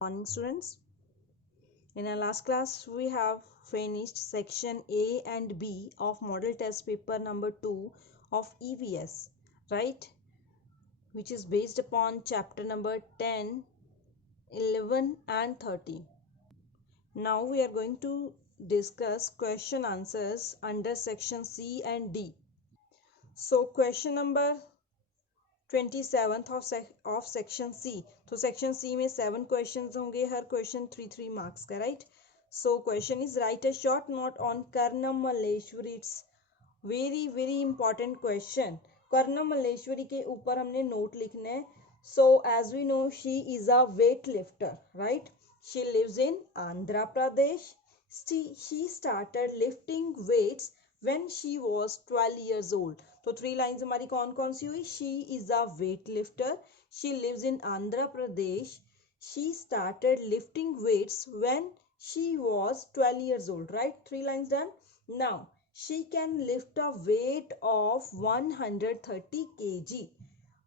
Morning, students. In our last class, we have finished section A and B of model test paper number 2 of EVS, right? Which is based upon chapter number 10, 11 and 13. Now we are going to discuss question answers under section C and D. So question number 27th of section C. तो section C में 7 questions होंगे, हर question 3 marks का, right? So question is write a short note on Karnam Malleshwari. It's very important question. Karnam Malleshwari के ऊपर हमने note लिखना है. So as we know, she is a weightlifter, right? She lives in Andhra Pradesh. She started lifting weights when she was 12 years old. तो 3 lines हमारी कौन कौन सी हुई? She is a weightlifter. She lives in Andhra Pradesh. She started lifting weights when she was 12 years old, right? 3 lines done. Now she can lift a weight of 130 kg.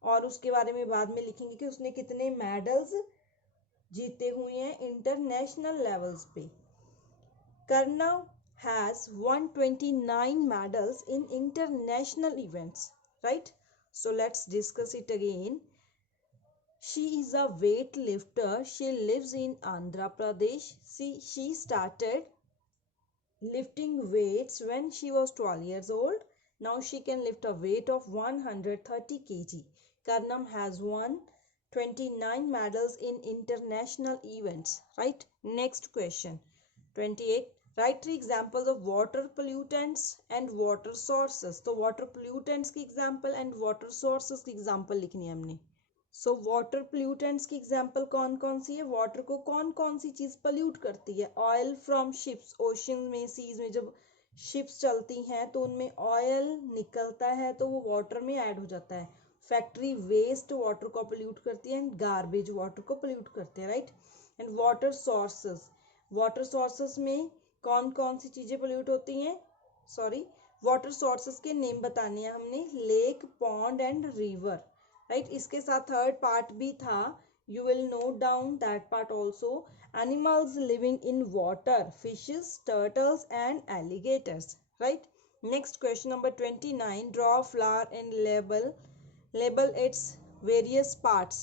और उसके बारे में बाद में लिखेंगे कि उसने कितने मेडल्स जीते हुए हैं इंटरनेशनल लेवल्स पे. Karna has 129 medals in international events, right? So let's discuss it again. She is a weightlifter. She lives in Andhra Pradesh. She started lifting weights when she was 12 years old. Now she can lift a weight of 130 kg. Karnam has won 29 medals in international events, right? Next question. 28. Write 3 examples of water pollutants and water sources. तो water pollutants की example and water sources की example लिखनी है हमने. So water pollutants की example कौन कौन सी है? water को कौन कौन सी चीज pollute करती है? oil from ships. ocean में, seas में जब ships चलती हैं तो उनमें oil निकलता है तो वो water में add हो जाता है. फैक्ट्री वेस्ट वाटर को पोल्यूट करती है एंड गार्बेज वाटर को पोल्यूट करते हैं, राइट? एंड वाटर सोर्सेस में कौन कौन सी चीजें पोल्यूट होती हैं? वाटर सोर्सेस के नेम बताने हैं हमने. Lake, pond and river, right? इसके साथ थर्ड पार्ट भी था. You will note down that part also. Animals living in water, fishes, turtles and alligators, right? Next question number 29. Draw flower and label its various parts.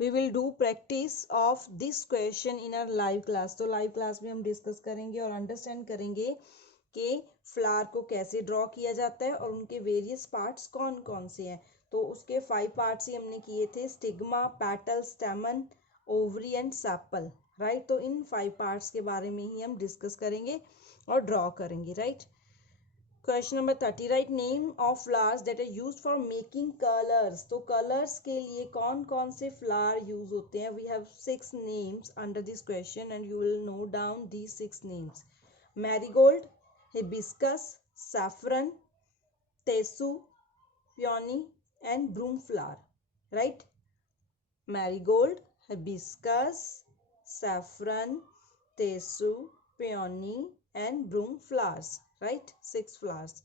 We will do practice of this question in our live class. तो live class में हम discuss करेंगे और understand करेंगे कि flower को कैसे draw किया जाता है और उनके वेरियस पार्ट्स कौन कौन से हैं. तो उसके 5 पार्ट्स ही हमने किए थे. Stigma, petal, स्टेमन, ovary and sepal, right? तो इन 5 पार्ट्स के बारे में ही हम डिस्कस करेंगे और ड्रॉ करेंगे, right? Question number 30. Write name of flowers that are used for making colours. तो कलर्स के लिए कौन कौन से फ्लावर यूज होते हैं? We have 6 names under this question and you will note down these 6 names. Marigold, hibiscus, saffron, तेसु, peony and broom flower, right? Marigold, hibiscus, saffron, tesu, peony and broom flowers, right? 6 flowers.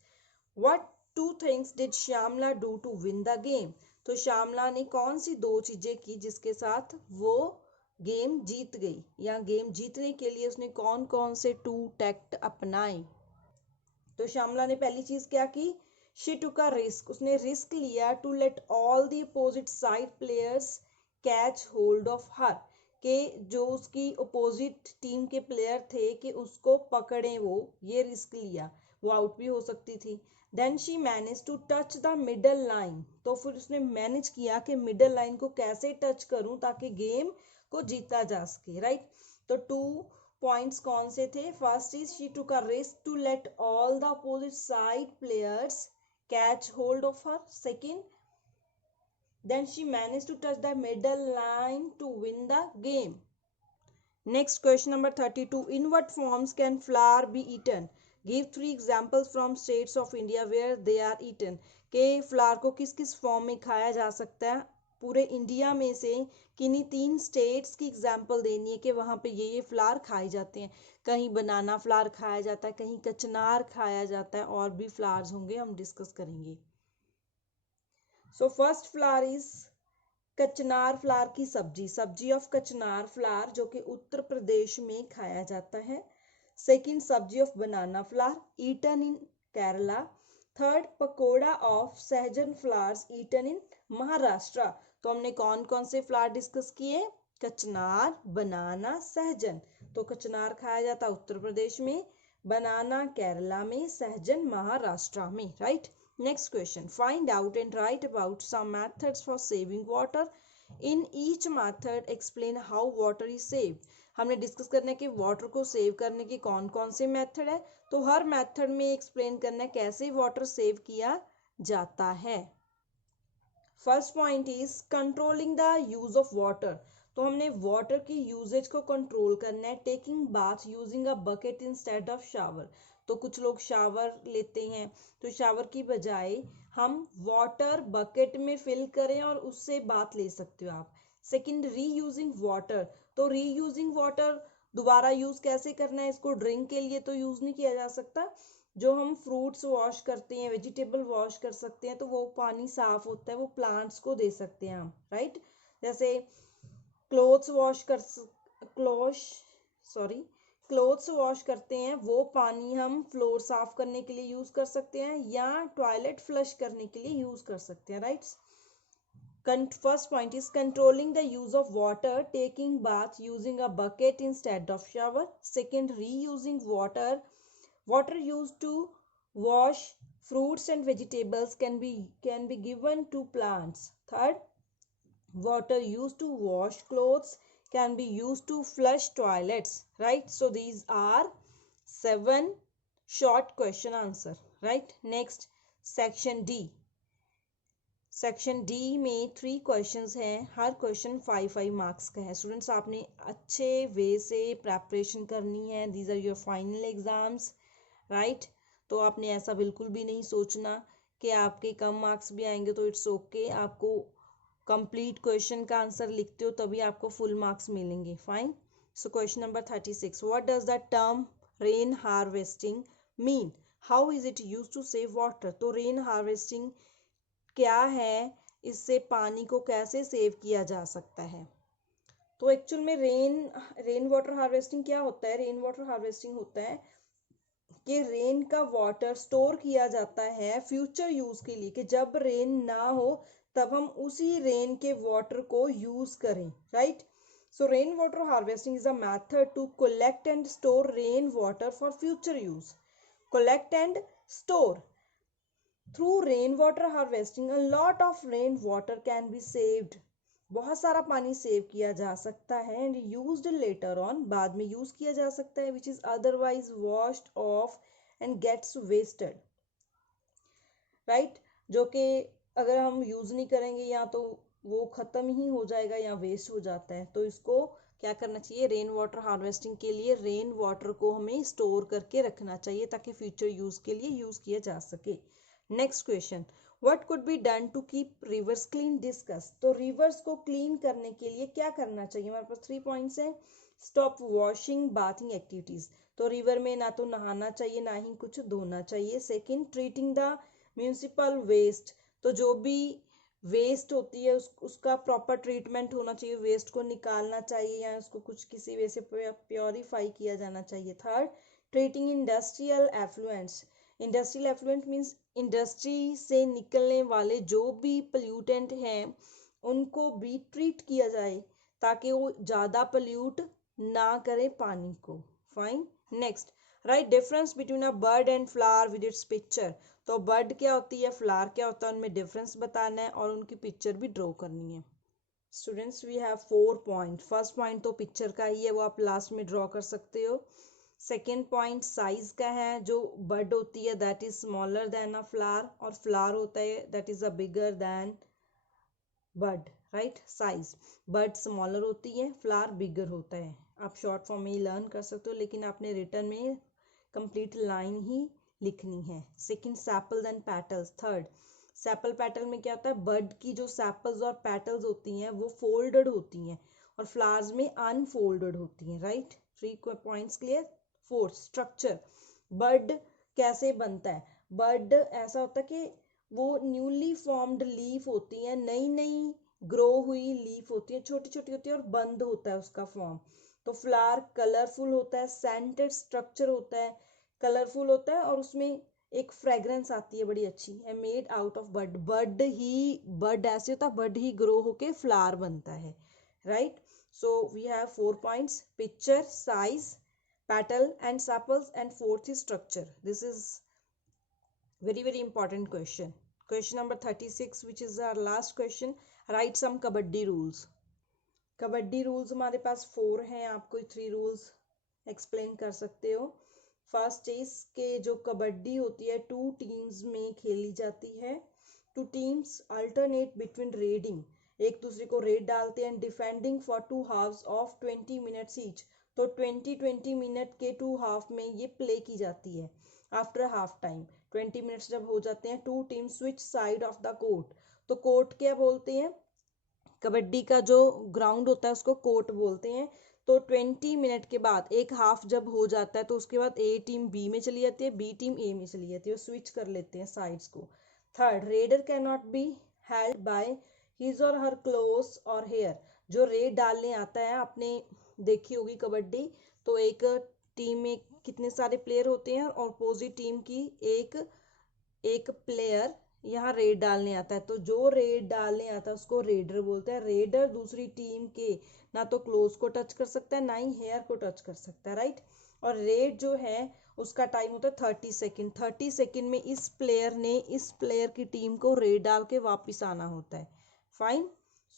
What 2 things did Shyamla do to win the game? तो श्यामला ने कौन सी 2 चीजें की जिसके साथ वो game जीत गई, या गेम जीतने के लिए उसने कौन कौन से 2 टैक्ट अपनाए? तो श्यामला ने पहली चीज क्या की? She took a risk. उसने रिस्क लिया to let all the opposite side players catch hold of her. कि जो उसकी opposite टीम के प्लेयर थे कि उसको पकड़े, वो ये रिस्क लिया. वो आउट भी हो सकती थी. Then she managed to touch the middle line. तो फिर उसने मैनेज किया कि मिडल लाइन को कैसे टच करूं ताकि गेम को जीता जा सके, राइट? तो 2 पॉइंट्स कौन से थे? First is she took a risk to let all the opposite side players catch hold of her. Second, then she managed to touch the middle line to win the game. Next question number 32. In what forms can flower be eaten? Give 3 examples from states of India where they are eaten. के flower को किस किस form में खाया जा सकता है पूरे इंडिया में से? किन्हीं 3 स्टेट्स की एग्जाम्पल देनी है कि वहाँ पे ये फ्लावर खाए जाते हैं. कहीं बनाना फ्लावर खाया जाता है, कहीं कचनार खाया जाता है, और भी फ्लावर्स होंगे, हम डिस्कस करेंगे. सो फर्स्ट फ्लावर इज कचनार फ्लावर की सब्जी, सब्जी ऑफ कचनार फ्लावर जो कि उत्तर प्रदेश में खाया जाता है। Second, sabzi of banana flower eaten in Kerala. Third, pakora of sahjan flowers eaten in Maharashtra. तो हमने कौन कौन से फ्लावर डिस्कस किए? कचनार, बनाना, सहजन। तो कचनार खाया जाता उत्तर प्रदेश में, बनाना केरला में, सहजन महाराष्ट्र में, right. Next question, find out and write about some methods for saving water. In each method explain how water is saved. हमने डिस्कस करना है कि वाटर को सेव करने के कौन कौन से मेथड है, तो हर मेथड में एक्सप्लेन करना है कैसे वाटर सेव किया जाता है। First point is controlling the use of water. तो हमने वाटर की यूजेज को कंट्रोल करना है। Taking bath using a bucket instead of shower. तो कुछ लोग शावर लेते हैं, तो शावर की बजाय हम वाटर बकेट में फिल करें और उससे बाथ ले सकते हो आप। Second, reusing water. तो रीयूजिंग वाटर दोबारा यूज कैसे करना है? इसको ड्रिंक के लिए तो यूज नहीं किया जा सकता। जो हम फ्रूट्स वॉश करते हैं, वेजिटेबल वॉश कर सकते हैं, तो वो पानी साफ होता है, वो प्लांट्स को दे सकते हैं हम, राइट। जैसे क्लोथ्स वॉश कर क्लोथ सॉरी क्लोथ्स वॉश करते हैं, वो पानी हम फ्लोर साफ करने के लिए यूज कर सकते हैं या टॉयलेट फ्लश करने के लिए यूज कर सकते हैं, right. First point is controlling the use of water, taking bath using a bucket instead of shower. Second, reusing water. Water used to wash fruits and vegetables can be given to plants. Third, water used to wash clothes can be used to flush toilets, right? So these are 7 short question answer, right? Next, section D. Section D में 3 questions हैं, हर question 5 marks का है। Students, आपने अच्छे वे से preparation करनी है। These are your final exams, right. तो आपने ऐसा बिल्कुल भी नहीं सोचना कि आपके कम मार्क्स भी आएंगे, तो इट्स ओके। आपको कंप्लीट क्वेश्चन का आंसर लिखते हो तभी आपको फुल मार्क्स मिलेंगे, fine. So question number 36, what does the term rain harvesting mean? How is it used to save water? तो रेन हार्वेस्टिंग क्या है, इससे पानी को कैसे सेव किया जा सकता है? तो एक्चुअल में रेन वाटर हार्वेस्टिंग क्या होता है? रेन वाटर हार्वेस्टिंग होता है कि रेन का वाटर स्टोर किया जाता है फ्यूचर यूज के लिए, कि जब रेन ना हो तब हम उसी रेन के वाटर को यूज करें, right. So rain water harvesting is a method to collect and store rain water for future use. Collect and store. Through rainwater harvesting, a lot of rainwater can be saved. बहुत सारा पानी save किया जा सकता है and used later on, बाद में use किया जा सकता है, which is otherwise washed off and gets wasted, right? जो कि अगर हम यूज नहीं करेंगे या तो वो खत्म ही हो जाएगा या वेस्ट हो जाता है। तो इसको क्या करना चाहिए? रेन वाटर हार्वेस्टिंग के लिए रेन वाटर को हमें स्टोर करके रखना चाहिए ताकि फ्यूचर यूज के लिए यूज किया जा सके। Next question, what could be done to keep rivers clean? Discuss. तो रिवर्स को क्लीन करने के लिए क्या करना चाहिए? हमारे पास 3 पॉइंट्स हैं। Stop washing bathing activities. तो रिवर में ना तो नहाना चाहिए ना ही कुछ धोना चाहिए। Second, treating the municipal waste. तो जो भी वेस्ट होती है उसका प्रॉपर ट्रीटमेंट होना चाहिए, वेस्ट को निकालना चाहिए या उसको कुछ किसी वे से प्योरीफाई किया जाना चाहिए। Third, treating industrial effluents. Industrial effluent means industry से निकलने वाले जो भी पोल्यूटेंट हैं उनको भी ट्रीट किया जाए ताकि वो ज़्यादा पोल्यूट ना करें पानी को, fine. Next, right difference between a bird and flower with its picture. तो बर्ड क्या होती है, फ्लावर क्या होता है, उनमें डिफरेंस बताना है और उनकी पिक्चर भी ड्रॉ करनी है। Students, we have 4 point. First point तो पिक्चर का ही है, वो आप लास्ट में ड्रॉ कर सकते हो। सेकेंड पॉइंट साइज का है, जो बर्ड होती है that is smaller than a flower और फ्लावर होता है that is a bigger than bird, right. Size, bird smaller होती है, फ्लावर बिगर होता है। आप शॉर्ट फॉर्म में ही लर्न कर सकते हो, लेकिन आपने रिटर्न में कंप्लीट लाइन ही लिखनी है। Second, sepals and petals. Third, sepal petal में क्या होता है, बर्ड की जो सेपल्स और पेटल्स होती हैं वो फोल्डेड होती हैं और फ्लावर्स में अनफोल्डेड होती हैं, right. 3 points clear. Fourth, structure. Bird कैसे बनता है? बर्ड ऐसा होता है कि वो न्यूली फॉर्म्ड लीफ होती हैं, नई नई ग्रो हुई लीफ होती है, छोटी छोटी होती है और बंद होता है उसका फॉर्म। तो फ्लावर कलरफुल होता है, सेंटेड स्ट्रक्चर होता है, कलरफुल होता है और उसमें एक फ्रेग्रेंस आती है बड़ी अच्छी है, मेड आउट ऑफ बड। बड ऐसे होता है, बड ही ग्रो होके फ्लावर बनता है, right. So we have 4 points, picture, size, petal and sepals, and fourth is structure. This is very important question. Question number 36, which is our last question. Write some kabaddi rules. Kabaddi rules हमारे पास 4 हैं, आप कोई 3 rules explain कर सकते हो। First is के जो कबड्डी होती है 2 टीम्स में खेली जाती है। 2 टीम्स अल्टरनेट बिटवीन रेडिंग, एक दूसरे को रेड डालते हैं, defending for 2 halves of 20 minutes each. तो 20 मिनट के 2 हाफ में ये प्ले की जाती है। आफ्टर हाफ टाइम 20 मिनट्स जब हो जाते हैं, 2 teams switch side of the court. तो कोर्ट क्या बोलते हैं, कबड्डी का जो ग्राउंड होता है उसको कोर्ट बोलते हैं। तो 20 मिनट के बाद एक हाफ जब हो जाता है तो उसके बाद ए टीम बी में चली जाती है, बी टीम ए में चली जाती है, वो स्विच कर लेते हैं साइड्स को। Third, raider can not be held by his और हर क्लोथ्स और हेयर। जो रेड डालने आता है, आपने देखी होगी कबड्डी, तो एक टीम में कितने सारे प्लेयर होते हैं और अपोजिट टीम की एक एक प्लेयर यहाँ रेड डालने आता है। तो जो रेड डालने आता है उसको रेडर बोलते हैं। रेडर दूसरी टीम के ना तो क्लोज को टच कर सकता है, ना ही हेयर को टच कर सकता है, राइट। और रेड जो है उसका टाइम होता है 30 सेकेंड। 30 सेकेंड में इस प्लेयर ने इस प्लेयर की टीम को रेड डाल के वापिस आना होता है। Fine.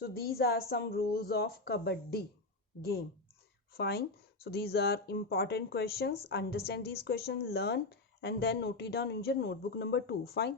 So these are some rules of kabaddi game. Fine. So these are important questions. Understand these questions, learn, and then note it down in your notebook number 2. Fine.